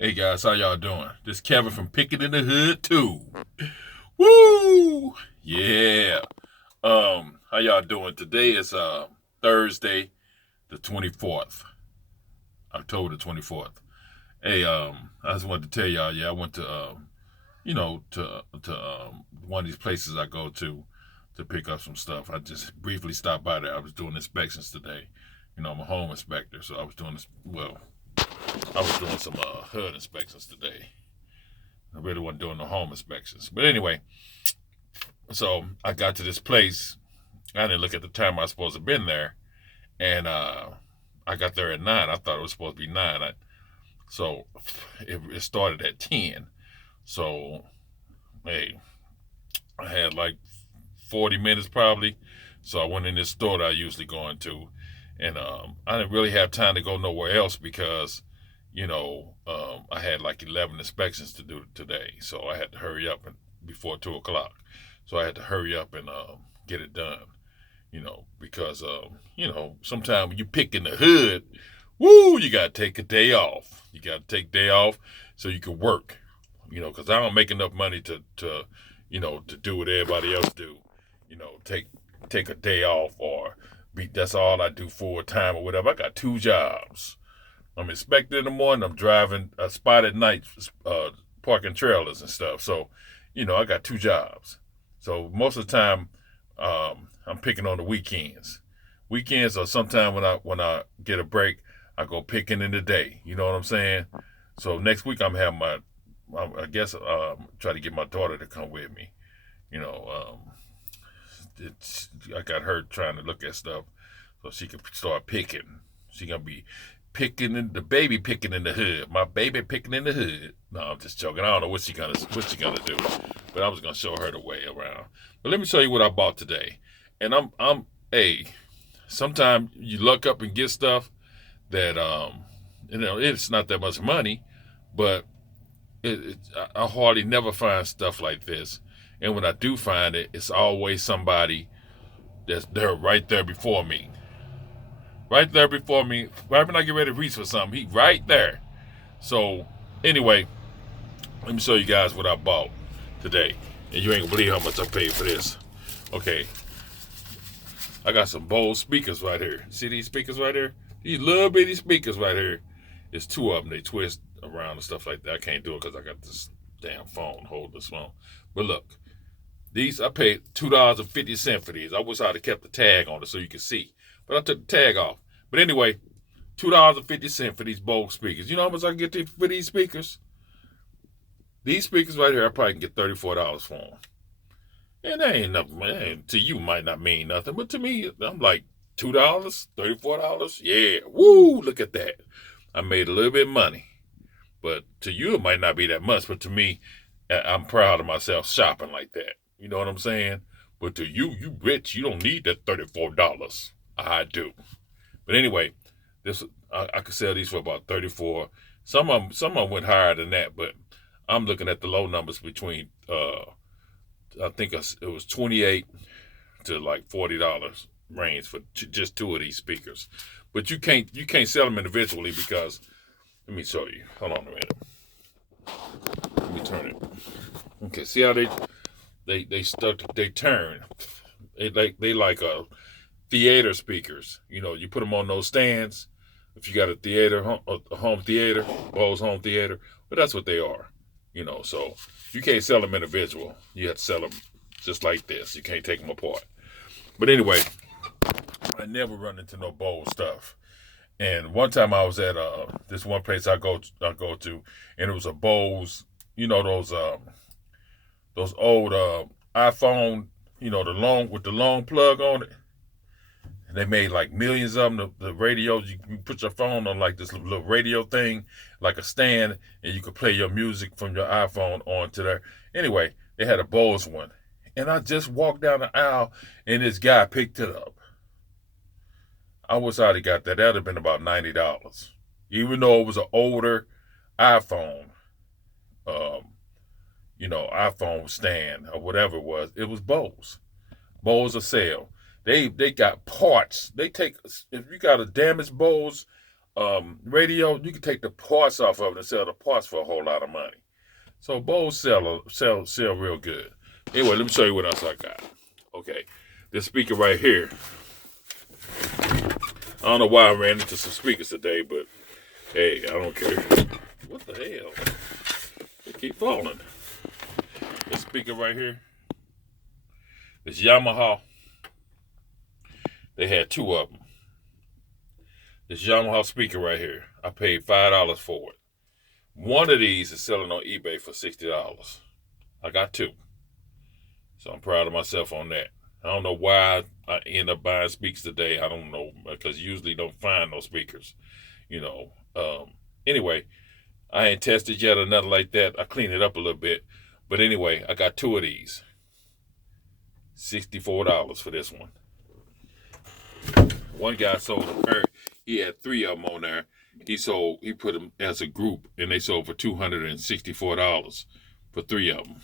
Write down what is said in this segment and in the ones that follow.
Hey guys, how y'all doing? This Kevin from Pickin in the Hood too. Woo! Yeah. How y'all doing? Today is Thursday, the 24th, October the 24th. Hey, I just wanted to tell y'all, I went to one of these places I go to pick up some stuff. I just briefly stopped by there. I was doing inspections today. I'm a home inspector, so I was doing this. Well, I was doing some HUD inspections today. I really wasn't doing no home inspections. But anyway, so I got to this place. I didn't look at the time I was supposed to have been there. And I got there at 9. I thought it was supposed to be 9. So it started at 10. So, hey, I had like 40 minutes probably. So I went in this store that I usually go into. And I didn't really have time to go nowhere else because I had like 11 inspections to do today, so I had to hurry up before 2 o'clock. So I had to hurry up and get it done. Because sometimes when you pick in the hood, woo, you gotta take a day off. You gotta take a day off so you can work. Because I don't make enough money to do what everybody else do. Take a day off or that's all I do full time or whatever. I got 2 jobs. I'm inspecting in the morning. I'm driving a spot at night, parking trailers and stuff. So, I got 2 jobs. So most of the time, I'm picking on the weekends. Weekends are sometime when I get a break, I go picking in the day. You know what I'm saying? So next week I'm having I guess try to get my daughter to come with me. You know, I got her trying to look at stuff so she can start picking. She gonna be picking in the baby picking in the hood. My baby picking in the hood. No, I'm just joking. I don't know what she gonna do, but I was gonna show her the way around. But let me show you what I bought today. And I'm hey, sometimes you look up and get stuff that it's not that much money, but I hardly never find stuff like this. And when I do find it, it's always somebody that's there right there before me. Right there before me. Right when I get ready to reach for something, he right there. So anyway, let me show you guys what I bought today. And you ain't gonna believe how much I paid for this. Okay. I got some Bose speakers right here. See these speakers right here? These little bitty speakers right here. It's 2 of them. They twist around and stuff like that. I can't do it because I got this damn phone. Hold this phone. But look, these I paid $2.50 for these. I wish I'd have kept the tag on it so you could see. But I took the tag off. But anyway, $2.50 for these Bose speakers. You know how much I can get for these speakers? These speakers right here, I probably can get $34 for them. And that ain't nothing, man. To you might not mean nothing, but to me, I'm like, $2, $34? Yeah, woo, look at that. I made a little bit of money. But to you, it might not be that much, but to me, I'm proud of myself shopping like that. You know what I'm saying? But to you, you rich, you don't need that $34. I do. But anyway, this I could sell these for about 34. Some of them went higher than that, but I'm looking at the low numbers between I think it was 28 to like $40 range for just 2 of these speakers. But you can't sell them individually because let me show you. Hold on a minute. Let me turn it. Okay, see how they turn. They like theater speakers. You put them on those stands. If you got a home theater, Bose home theater, but that's what they are. So you can't sell them individual. You have to sell them just like this. You can't take them apart. But anyway, I never run into no Bose stuff. And one time I was at this one place I go to, and it was a Bose. Those old iPhone. The long plug on it. And they made like millions of them. The radios, you put your phone on like this little radio thing, like a stand, and you could play your music from your iPhone onto there. Anyway, they had a Bose one. And I just walked down the aisle, and this guy picked it up. I wish I'd have got that. That would have been about $90. Even though it was an older iPhone, iPhone stand or whatever it was Bose. Bose will sell. They got parts. They take if you got a damaged Bose radio, you can take the parts off of it and sell the parts for a whole lot of money. So Bose sell real good. Anyway, let me show you what else I got. Okay, this speaker right here. I don't know why I ran into some speakers today, but hey, I don't care. What the hell? They keep falling. This speaker right here. This Yamaha. They had two of them. This Yamaha speaker right here. I paid $5 for it. One of these is selling on eBay for $60. I got two. So I'm proud of myself on that. I don't know why I end up buying speakers today. I don't know, because you usually don't find no speakers. Anyway, I ain't tested yet or nothing like that. I cleaned it up a little bit. But anyway, I got two of these. $64 for this one. One guy sold a pair. He had three of them on there. He put them as a group, and they sold for $264 for three of them.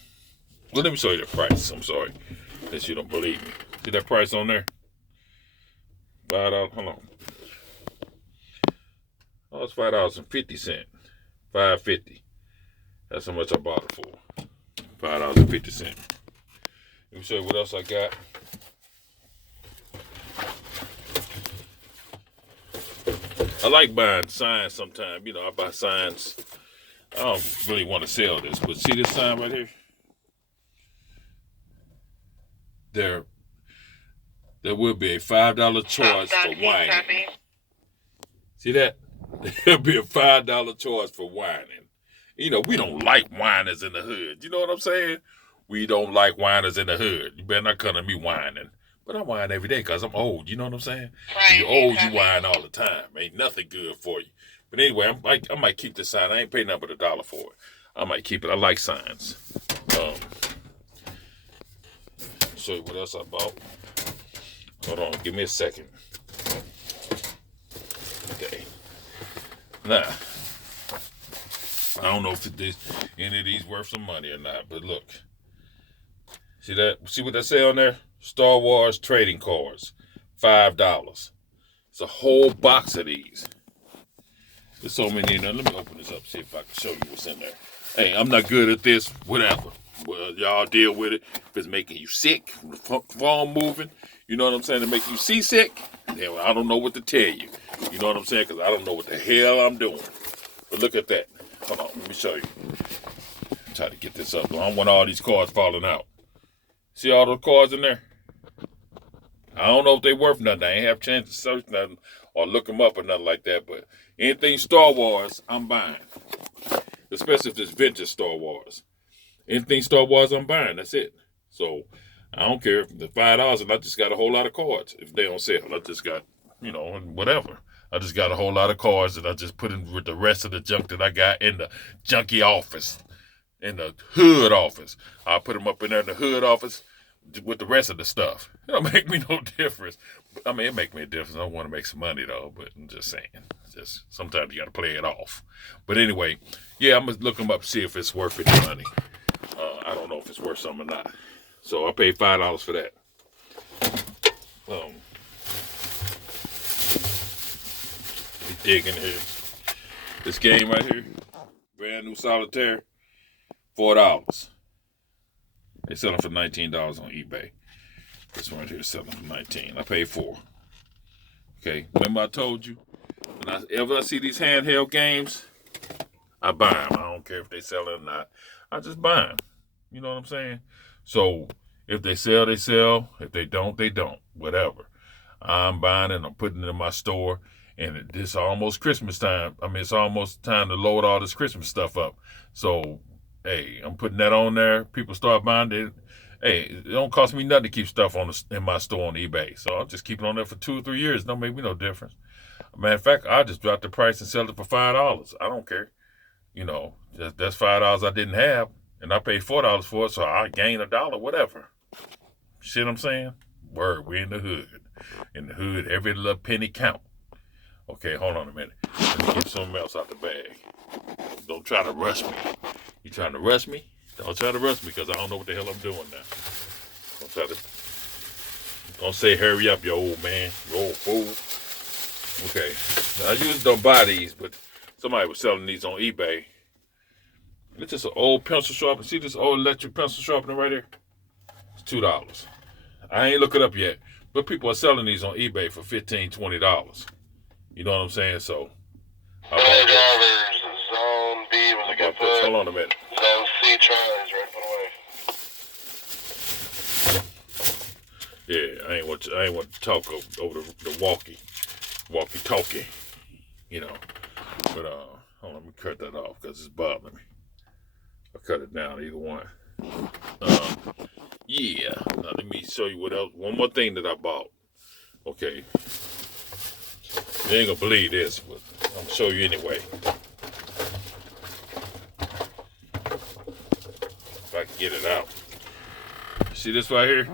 Well, let me show you the price. I'm sorry, unless you don't believe me. See that price on there? $5. Hold on. Oh, it's $5.50. $5.50. That's how much I bought it for. $5.50. Let me show you what else I got. I like buying signs sometimes. I buy signs. I don't really want to sell this, but see this sign right here? There will be a $5 charge for whining. See that? There'll be a $5 charge for whining. We don't like whiners in the hood. You know what I'm saying? We don't like whiners in the hood. You better not come to me whining. But I whine every day because I'm old. You know what I'm saying? When you're old, you whine all the time. Ain't nothing good for you. But anyway, I might keep this sign. I ain't paying nothing but $1 for it. I might keep it. I like signs. Show you what else I bought. Hold on. Give me a second. Okay. Now, I don't know if any of these worth some money or not, but look. See that? See what that say on there? Star Wars trading cards, $5. It's a whole box of these. There's so many in there. Let me open this up, see if I can show you what's in there. Hey, I'm not good at this, whatever. Well, y'all deal with it. If it's making you sick, phone moving, you know what I'm saying, to make you seasick, then I don't know what to tell you. You know what I'm saying? Because I don't know what the hell I'm doing. But look at that. Hold on, let me show you. Try to get this up. I don't want all these cards falling out. See all those cards in there? I don't know if they're worth nothing. I ain't have a chance to search nothing or look them up or nothing like that. But anything Star Wars, I'm buying. Especially if it's vintage Star Wars. Anything Star Wars, I'm buying. That's it. So I don't care if the $5 and I just got a whole lot of cards. If they on sale, I just got, whatever. I just got a whole lot of cards that I just put in with the rest of the junk that I got in the junkie office. In the hood office. I put them up in there in the hood office with the rest of the stuff. It don't make me no difference. I mean, it make me a difference. I want to make some money, though, but I'm just saying. Just sometimes you got to play it off. But anyway, yeah, I'm going to look them up, see if it's worth it money. I don't know if it's worth something or not. So I paid $5 for that. You dig in here. This game right here, brand new solitaire. $4. They selling for $19 on eBay. This one right here is selling for $19. I paid $4. Okay, remember I told you, whenever I see these handheld games, I buy them. I don't care if they sell it or not. I just buy them. You know what I'm saying? So if they sell, they sell. If they don't, they don't. Whatever. I'm buying it. I'm putting it in my store. And it's almost Christmas time. I mean, it's almost time to load all this Christmas stuff up. So hey, I'm putting that on there. People start buying it. Hey, it don't cost me nothing to keep stuff in my store on eBay. So I'll just keep it on there for 2 or 3 years. Don't make me no difference. Matter of fact, I'll just drop the price and sell it for $5. I don't care. That's $5 I didn't have. And I paid $4 for it, so I gain $1, whatever. Shit I'm saying? Word, we're in the hood. In the hood, every little penny count. Okay, hold on a minute. Let me get something else out the bag. Don't try to rush me. You trying to rush me? Don't try to rush me because I don't know what the hell I'm doing now. Don't say hurry up, you old man. You old fool. Okay. Now, I usually don't buy these, but somebody was selling these on eBay. It's just an old pencil sharpener. See this old electric pencil sharpener right here? It's $2. I ain't look it up yet, but people are selling these on eBay for $15, $20. You know what I'm saying? So, drivers, Zone B was a good put. Hold on a minute. Zone C tries right put away. Yeah, I ain't want to talk over the walkie-talkie, you know. But hold on, let me cut that off because it's bothering me. I'll cut it down, either one. Yeah. Now let me show you what else. One more thing that I bought. Okay. You ain't gonna believe this, but I'm gonna show you anyway. If I can get it out. See this right here?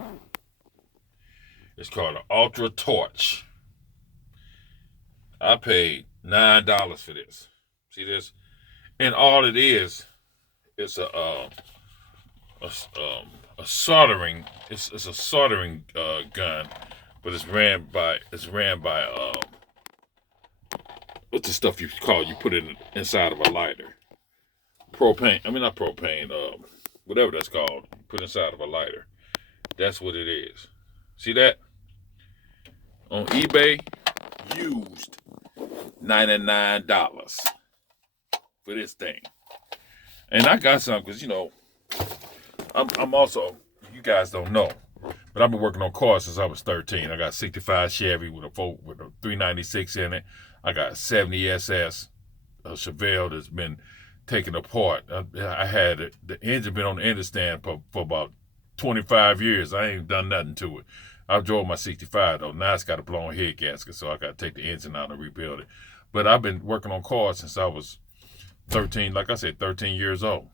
It's called an Ultra Torch. I paid $9 for this. See this? And all it is, it's a soldering. It's a soldering gun, but it's ran by what's the stuff you put it inside of a lighter? Propane. I mean not propane. Whatever that's called. Put inside of a lighter. That's what it is. See that? On eBay, used $99 for this thing. And I got some because, you know, I'm also, you guys don't know, but I've been working on cars since I was 13. I got a 65 Chevy with a 396 in it. I got a 70 SS, a Chevelle that's been taken apart. I had the engine been on the engine stand for about 25 years. I ain't done nothing to it. I drove my 65 though. Now it's got a blown head gasket, so I got to take the engine out and rebuild it. But I've been working on cars since I was 13, like I said, 13 years old.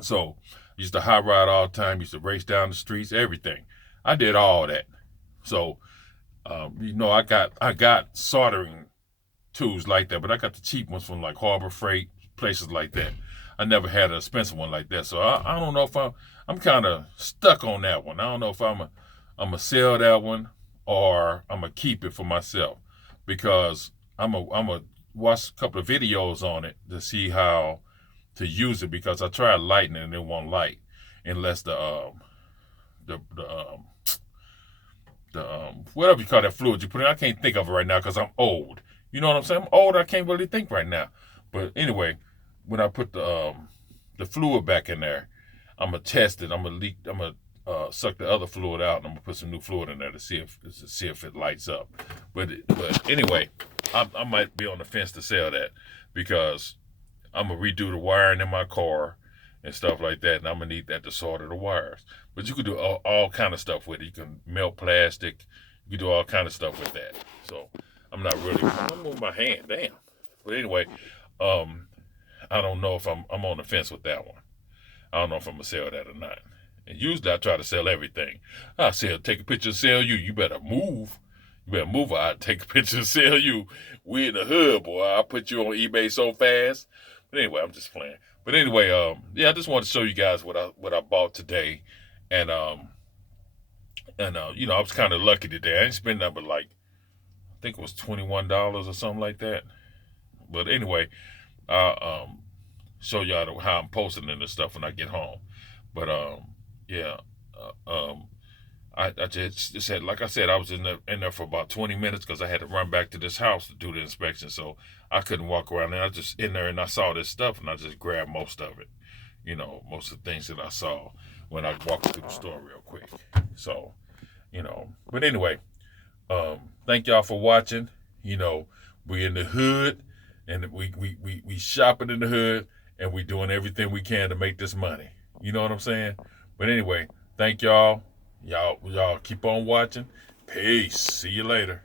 So I used to hot ride all the time, used to race down the streets, everything. I did all that. So, you know, I got soldering tools like that, but I got the cheap ones from like Harbor Freight, places like that. I never had an expensive one like that. So I don't know if I'm kind of stuck on that one. I don't know if I'm going to sell that one or I'm going to keep it for myself because I'm a watch a couple of videos on it to see how to use it because I tried lighting it and it won't light unless the whatever you call that fluid you put in. I can't think of it right now because I'm old. You know what I'm saying? I'm old. I can't really think right now. But anyway, when I put the fluid back in there, I'm gonna test it. I'm gonna suck the other fluid out, and I'm gonna put some new fluid in there to see if it lights up. But anyway, I might be on the fence to sell that because I'm gonna redo the wiring in my car and stuff like that, and I'm gonna need that to solder the wires. But you can do all kind of stuff with it. You can melt plastic. You can do all kind of stuff with that. So I'm not really. I'm moving my hand. Damn. But anyway, I don't know if I'm on the fence with that one. I don't know if I'm gonna sell that or not. And usually I try to sell everything. I say, take a picture and sell you. You better move. You better move or I'll take a picture and sell you. We in the hood, boy. I'll put you on eBay so fast. But anyway, I'm just playing. But anyway, yeah, I just wanted to show you guys what I bought today. And you know, I was kind of lucky today. I didn't spend that, but like, I think it was $21 or something like that. But anyway, I'll show y'all how I'm posting and this stuff when I get home. But yeah, I just said, like I said, I was in there for about 20 minutes because I had to run back to this house to do the inspection, so I couldn't walk around. And I just in there and I saw this stuff and I just grabbed most of it. You know, most of the things that I saw when I walked through the store real quick. So, you know, but anyway, thank y'all for watching. You know, we in the hood and we shopping in the hood and we doing everything we can to make this money. You know what I'm saying? But anyway, thank y'all. Y'all keep on watching. Peace. See you later.